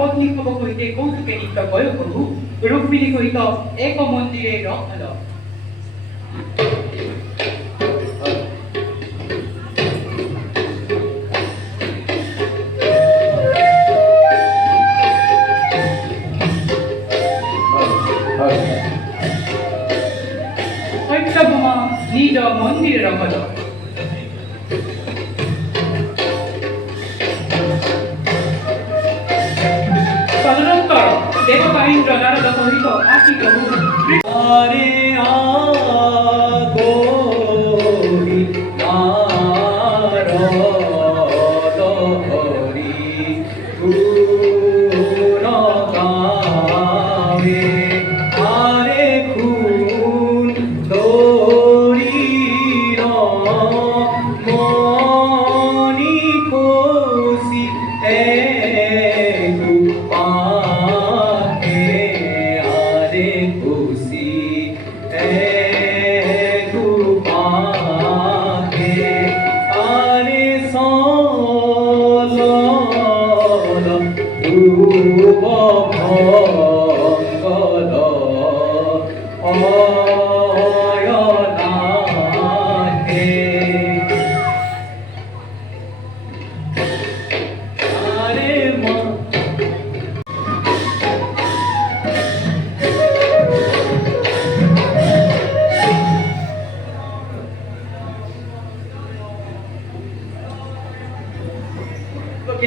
সপত্নীসকলক সৈতে কৌতুকে নৃত্য প্ৰয়োগ কৰোঁ ৰুক্মিণী সহিত এক মন্দিৰে ৰথ হল। সত্যভামা নিজ মন্দিরে রহল। তদনন্তর দেবতা ইন্দ্র নারদ সহিত আসিল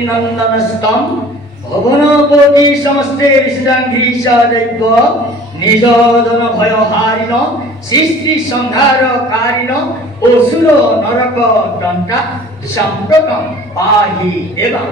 नंदनस्तम भवनपति समस्ते ऋषिदांघ्रीषादैव निजोदन भयहारिण सृष्टि संहारकारिण असुर नरक दंता संप्रकम पाहि देवा।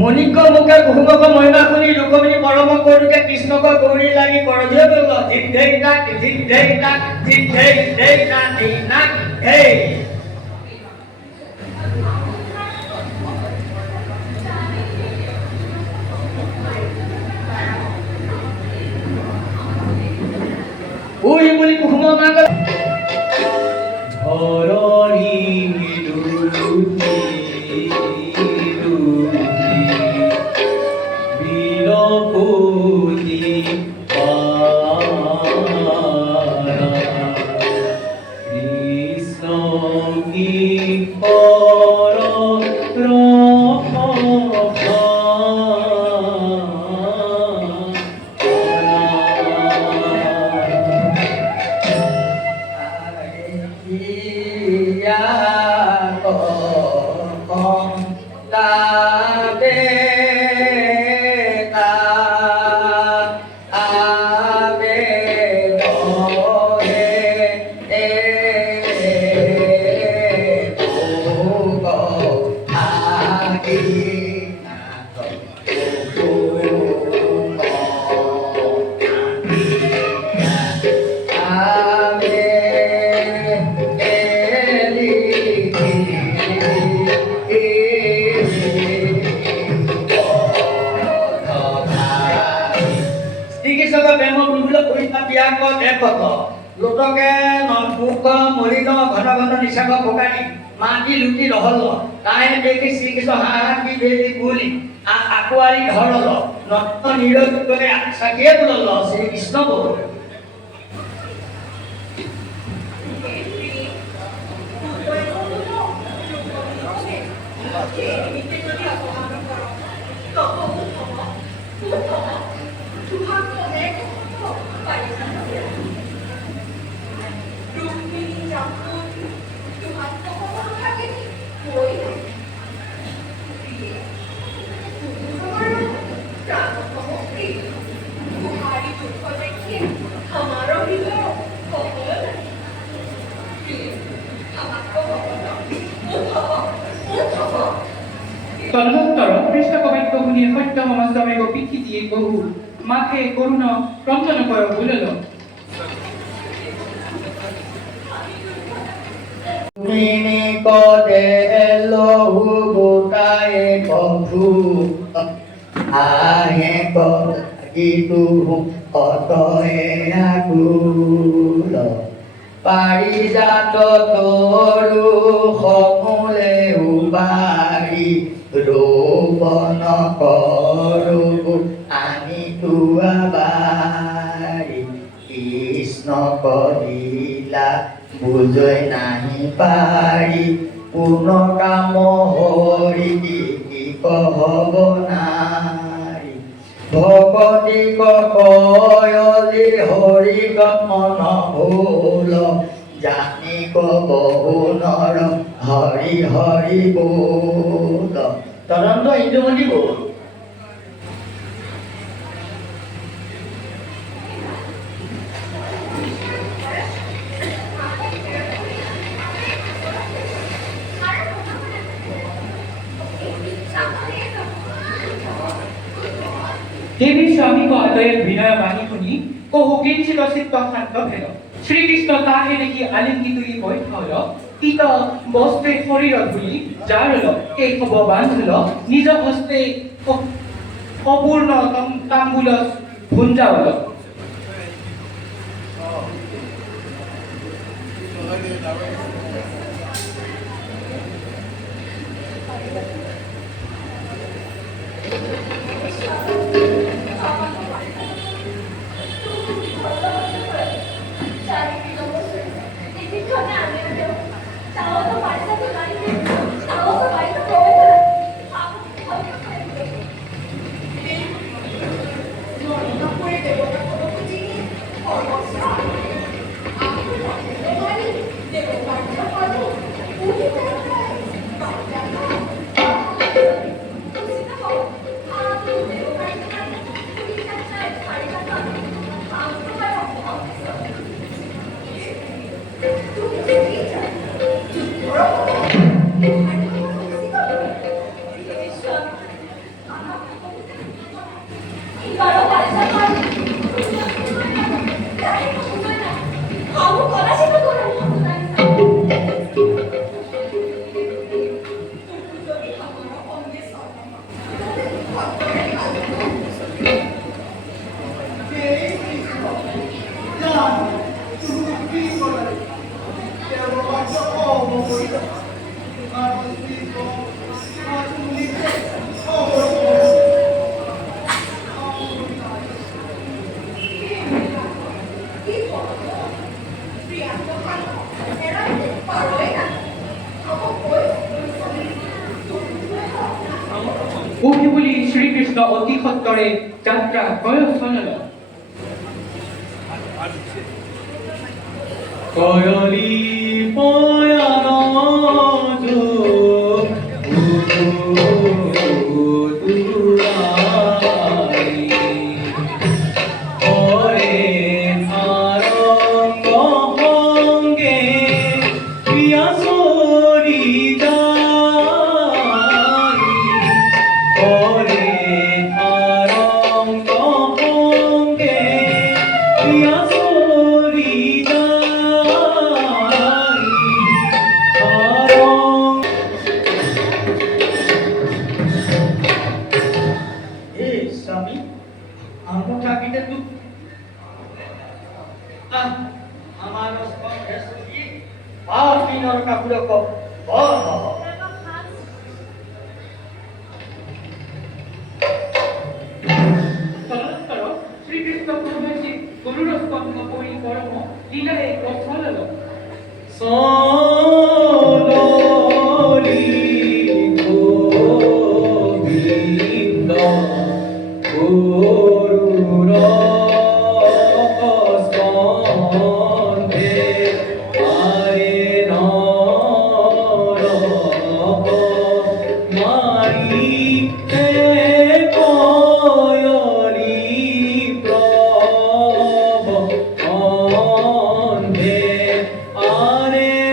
मणिक मुखे कुहुमक महिमा शुनि रुक्मिणी परम करुके कृष्णक गौरी लागि करजोय बोल धिक धिक नाक धिक धिक नाक धिक धिक नाक हे ओई मुनि कुहुम मांगल धरणी दुरुति लोटके नपुक मलिन घन घन निशाक भोगानी माटी लुटी रहल ताए देखि श्रीकृष्ण हाहाकी देवी बोली आकुआरी धरल नत नीरज करे साकिए बोलल श्रीकृष्ण बोल हमारा তদনন্তৰ কৃষ্ণক বাক্য শুনি সত্য সমাজমেক পিঠি দিয়ে কহু মাথে করুণ ক্ৰঞ্জন কয় বুলল Mini kode elohu bukae kohu ahe kode itu otoe aku lo parijato toru khomule ubari rupono koru ani tuabari Krishna kodila বুঝই নাহি পারি পূর্ণ কাম হরি কি কহব নারী ভগতি কয়লি হরি গমন ভোল জানি বহু নর হরি হরি বোল তদন্ত ইন্দুমণি বোল দেৱী স্বামীক আদয়ে বিনয় বাণী শুনি কহু কিঞ্চিত চিত্ত শান্ত ভেল শ্ৰীকৃষ্ণ তাহে দেখি আলিংগি তুলি বৈঠাল তিত বস্ত্ৰে শৰীৰ ধুলি জাৰল কেশৱ বান্ধল নিজ হস্তে অপূৰ্ণ তাম্বুল ভুঞ্জাৱল উঠি বুলি শ্ৰীকৃষ্ণ অতি সত্তৰে যাত্ৰা কয় চলল কয়লি পয়ান তদনন্তৰ শ্ৰীকৃষ্ণ প্ৰভুজী গৰুৰ স্কন্ধ পৰি পৰম লীলাৰে প্ৰচলল সললি গোবিন্দ গৰুৰ স্কন্ধে আৰে নৰ মাৰি Are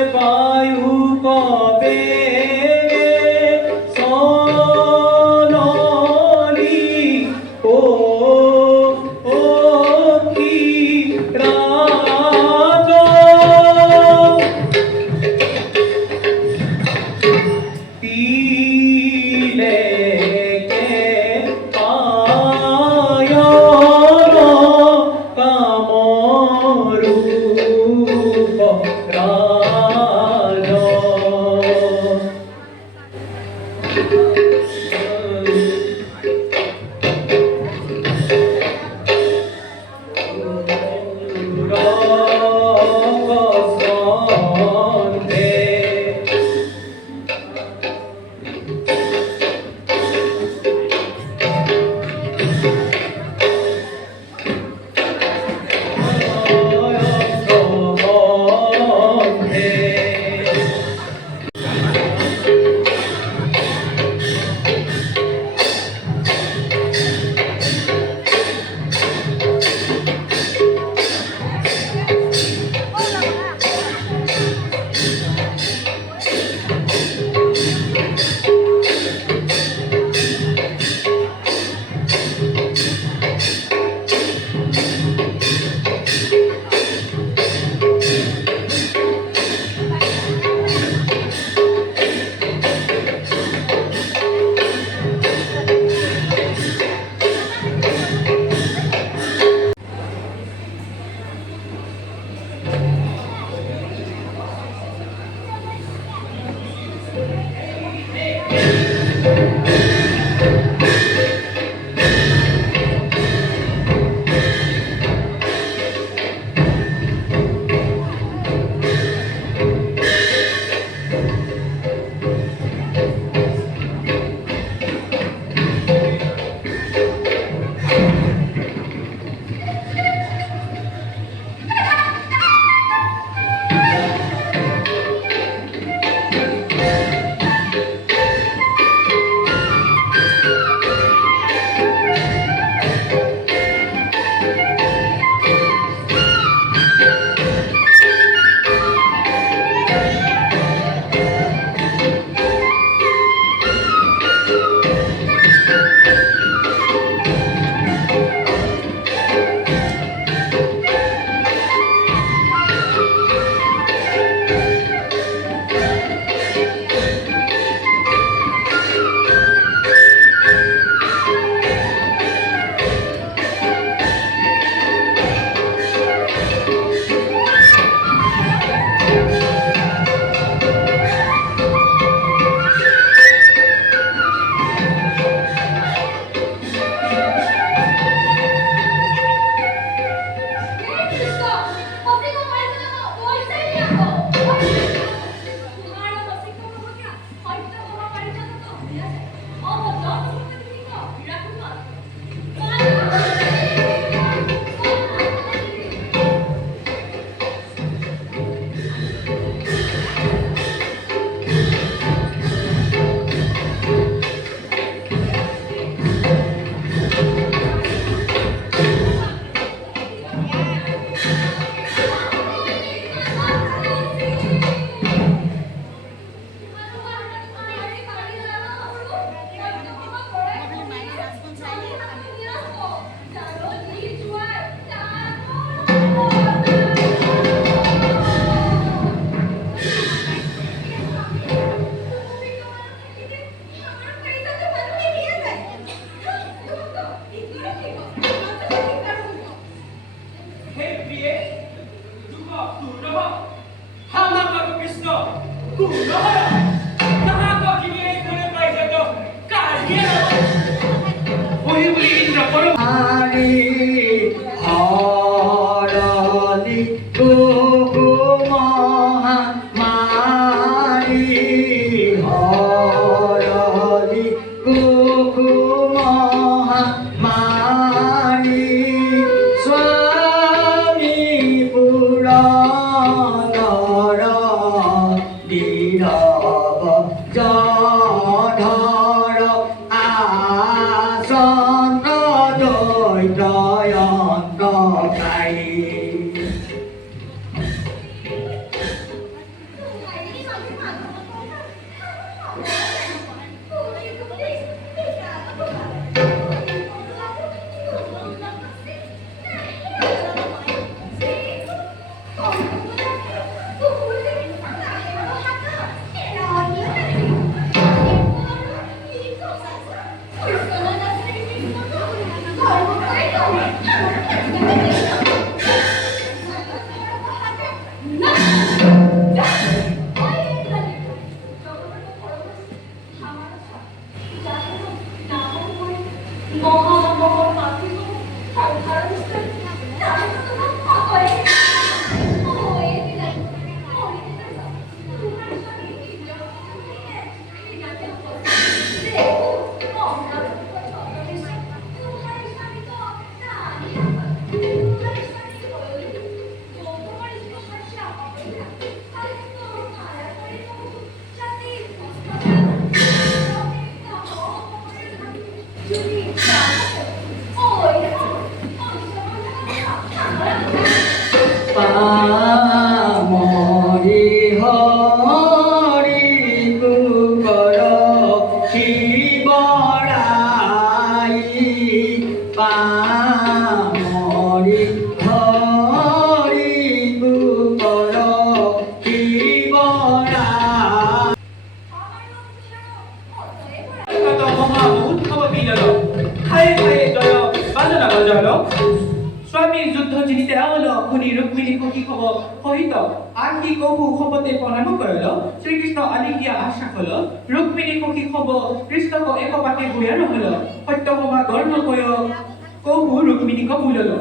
বহিবলি ইন্দ্র পরম মারি হরলি কুকুমহা মারি হরলি কুকুমহা মারি স্বামী পুরাণর নীরব জধর আসন দৈতয়ন্ত গাই পামরি হরি কুকর শিবরাই পামরি হরি কুকর শিবরাই কত মহা উৎসব বিলল খায়ে খায়ে জয় বাজনা বাজালো স্বামীর যুদ্ধ জিনিতে হলো খুনি রুক্মিণী সখী খব সহিত আনকি কবু খবতে প্রণাম করল শ্রীকৃষ্ণ আলিকিয়া আশা হল রুক্মিণী সখী খব কৃষ্ণক এক পাতে বয়া নহল সত্য সভা গর্ণ কয় কবু রুক্মিণীক বুলল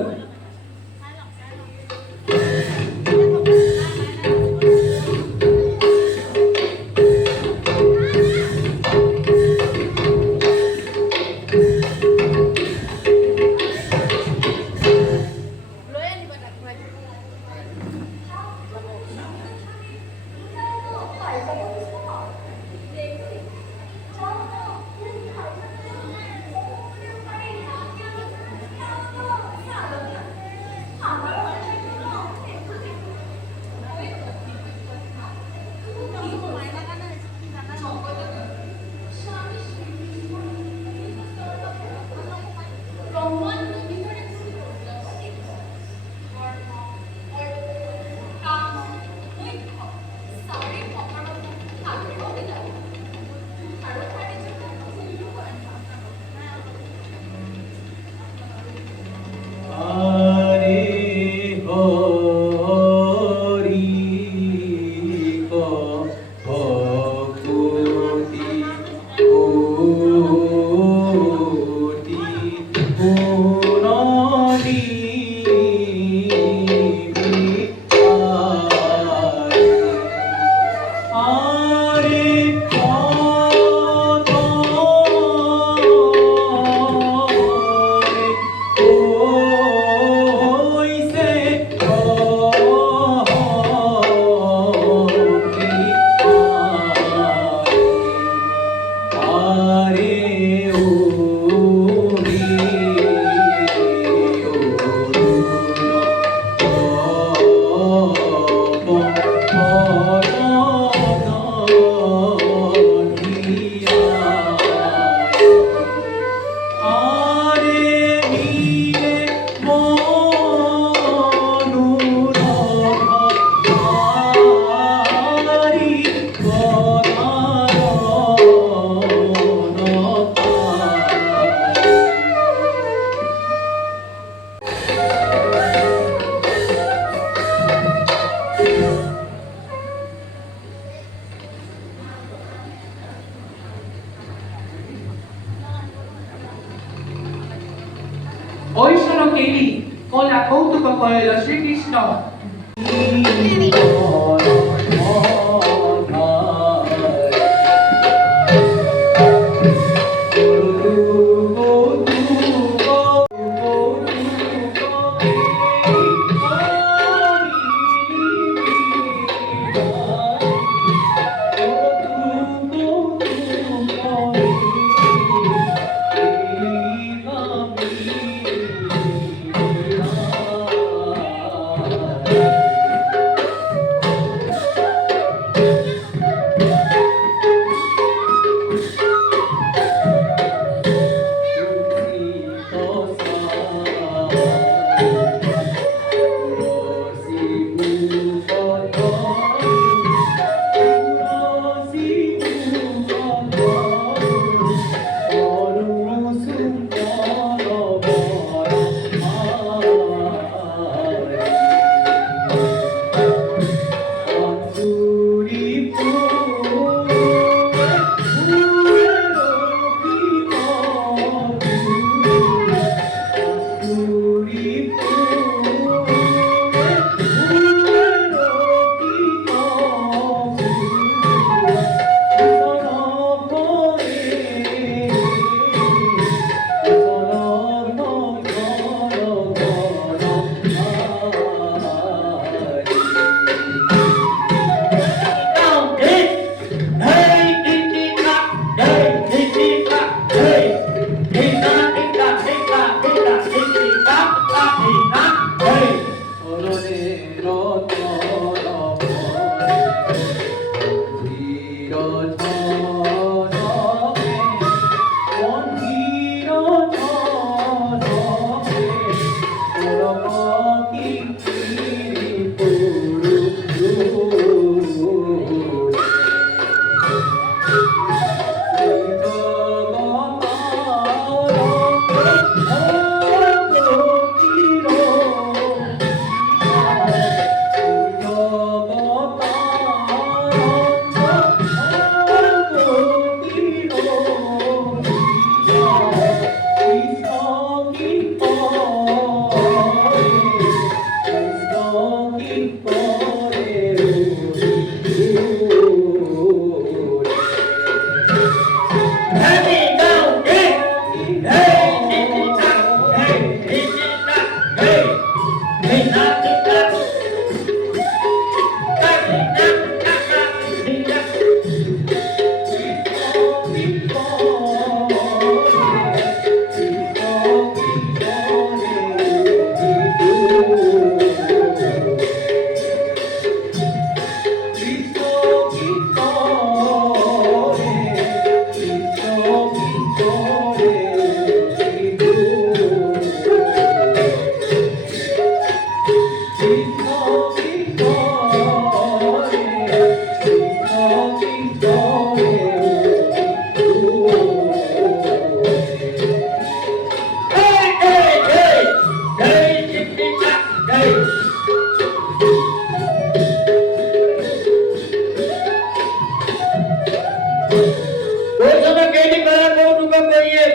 এৰি কলা কৌতুক কৰিলে শ্ৰীকৃষ্ণ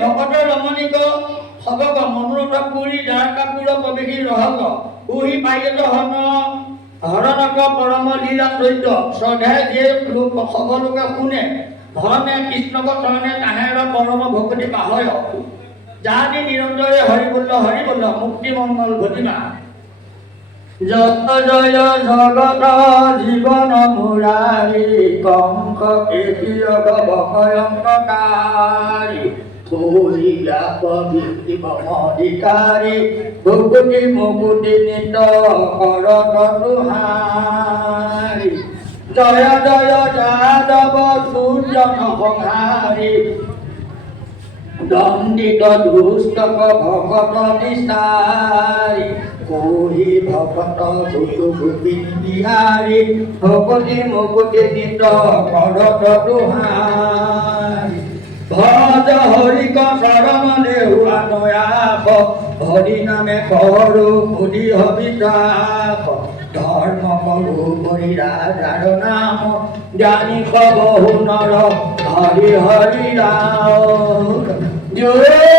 ভকতৰ ৰমণীক সগক মনোৰথ পুৰী যাৰ কাপুৰ প্ৰবেশী ৰহক উহি পাইলত হৰণক পৰম লীলা চৈত্য শ্ৰদ্ধাই যে লোক সকলোকে শুনে ধৰণে কৃষ্ণক ধৰণে তাহেৰ পৰম ভকতি পাহয় যাহানি নিৰঞ্জৰে হৰিবল্ল মুক্তি মংগল ঘটিমা যত জয় জগত জীবন মুৰাৰী কংস কেশিয়ক ভয়ংকাৰী কলিলা পবিত্ৰি মমধিকাৰী ভুকুটি মুকুটি নিত কৰত দুহাৰী জয় জয় যাদৱ দুৰ্জন সংহাৰী দণ্ডিত দুষ্টক ভকত নিস্তাৰী কহি ভকত ভূতু গোপিনী বিহাৰী ভকতি মুকুটি নিত কৰত দুহাৰী ভজ হৰিক শৰণ দেহুৱা নয়াস হৰি নামে কৰো সুধি হবিতাস ধৰ্ম কৰো কৰি ৰাজাৰ নাম জানি বহু নৰ হৰি হৰি ৰাম জয়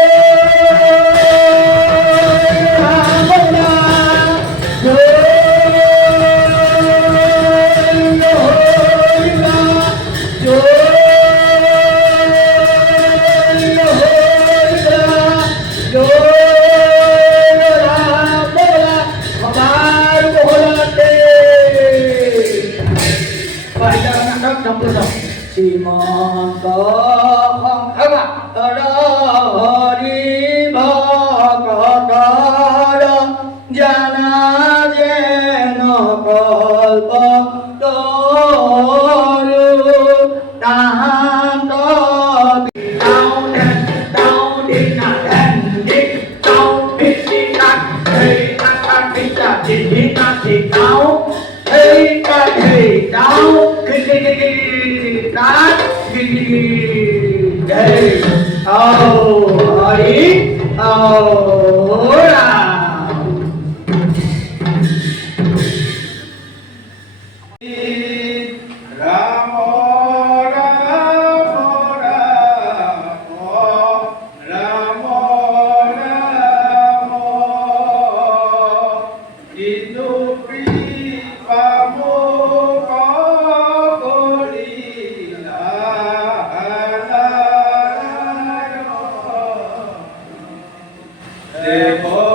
শ্ৰীমন্ত শংকৰ হৰি ভকতৰ জানা যেন কল্প তৰু তাহাঁত Ramo, Ramo, Ramo, Ramo, Inupi pamo korila halayo, Devo